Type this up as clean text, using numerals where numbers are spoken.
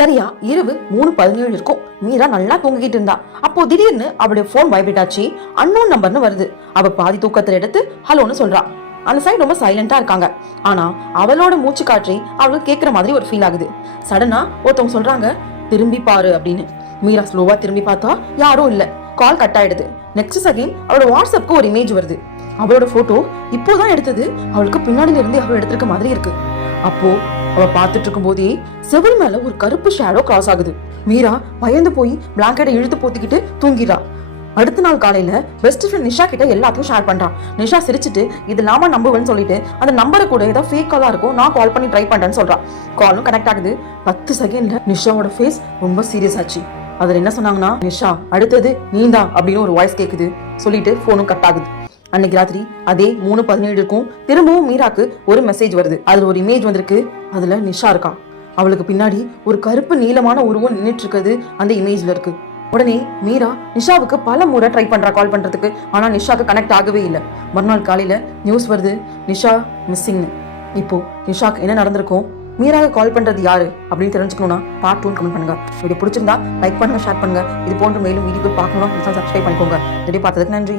சரியா இரவு 3:17 இருக்கும். மீரா நல்லா தூங்கிட்டு இருந்தா. அப்போ திடீர்னு அவளுடைய போன் வைப்ரேட் ஆச்சு. அன்னோன் நம்பர்னு வருது. அவ பாதி தூக்கத்துல எடுத்து ஹலோன்னு சொல்றா. அந்த சைடு ரொம்ப சைலண்டா இருக்காங்க. ஆனா அவளோட மூச்சு காற்றை அவளுக்கு கேட்கிற மாதிரி ஒரு ஃபீல் ஆகுது. சடனா ஒருத்தவங்க சொல்றாங்க, திரும்பி பாரு அப்படின்னு. மீரா ஸ்லோவா திரும்பி பார்த்தா யாரும் இல்ல. கால் கட் ஆயிடுது. நெக்ஸ்ட் செகண்ட் அவளோட வாட்ஸ்அப்க்கு ஒரு இமேஜ் வருது. அவளோட போட்டோ இப்போதான் எடுத்தது. அவளுக்கு பின்னாடில இருந்து அவள் எடுத்திருக்க மாதிரி இருக்கு. அப்போ அவ பாத்துட்டு இருக்கும் போதே செவில் மேல ஒரு கருப்பு ஷேடோ கிராஸ் ஆகுது. மீரா பயந்து போய் பிளாங்கெட்டை இழுத்து போத்திக்கிட்டு தூங்கிடா. அடுத்த நாள் காலையில பெஸ்ட் ஃப்ரெண்ட் நிஷா கிட்ட எல்லாத்தையும் ஷேர் பண்றான். நிஷா சிரிச்சுட்டு இது நாம நம்புவேன்னு சொல்லிட்டு அந்த நம்பரை கூட ஏதோ ஃபேக் காலா இருக்கும், நான் கால் பண்ணி ட்ரை பண்றேன்னு சொல்றான். காலும் கனெக்ட் ஆகுது. 10 செகண்ட்ல நிஷாவோட ஃபேஸ் ரொம்ப சீரியஸ் ஆச்சு. அதுல என்ன சொன்னாங்கன்னா, நிஷா அடுத்தது நீந்தா அப்படின்னு ஒரு வாய்ஸ் கேக்குது. சொல்லிட்டு போனும் கட் ஆகுது. அன்னைக்கு ராத்திரி அதே 3:17 இருக்கும். திரும்பவும் மீராக்கு ஒரு மெசேஜ் வருது. அதுல ஒரு இமேஜ் வந்திருக்கு. அதுல நிஷா இருக்கா. அவளுக்கு பின்னாடி ஒரு கருப்பு நீளமான உருவம் நின்றுட்டு இருக்குது அந்த இமேஜ்ல இருக்கு. உடனே மீரா நிஷாவுக்கு பல முறை ட்ரை பண்றா கால் பண்றதுக்கு. ஆனா நிஷாக்கு கனெக்ட் ஆகவே இல்லை. மறுநாள் காலையில நியூஸ் வருது, நிஷா மிஸ்ஸிங்னு. இப்போ நிஷாக்கு என்ன நடந்திருக்கும், மீராக கால் பண்றது யாரு அப்படின்னு தெரிஞ்சுக்கணும்னா பார்ட் 2 கமெண்ட் பண்ணுங்க. வீடியோ பிடிச்சிருந்தா லைக் பண்ணுங்க, ஷேர் பண்ணுங்க. இது போன்ற மேலும் வீடியோ பார்க்கணும்னா சப்ஸ்கிரைப் பண்ணிக்கோங்க. வீடியோ பார்த்ததுக்கு நன்றி.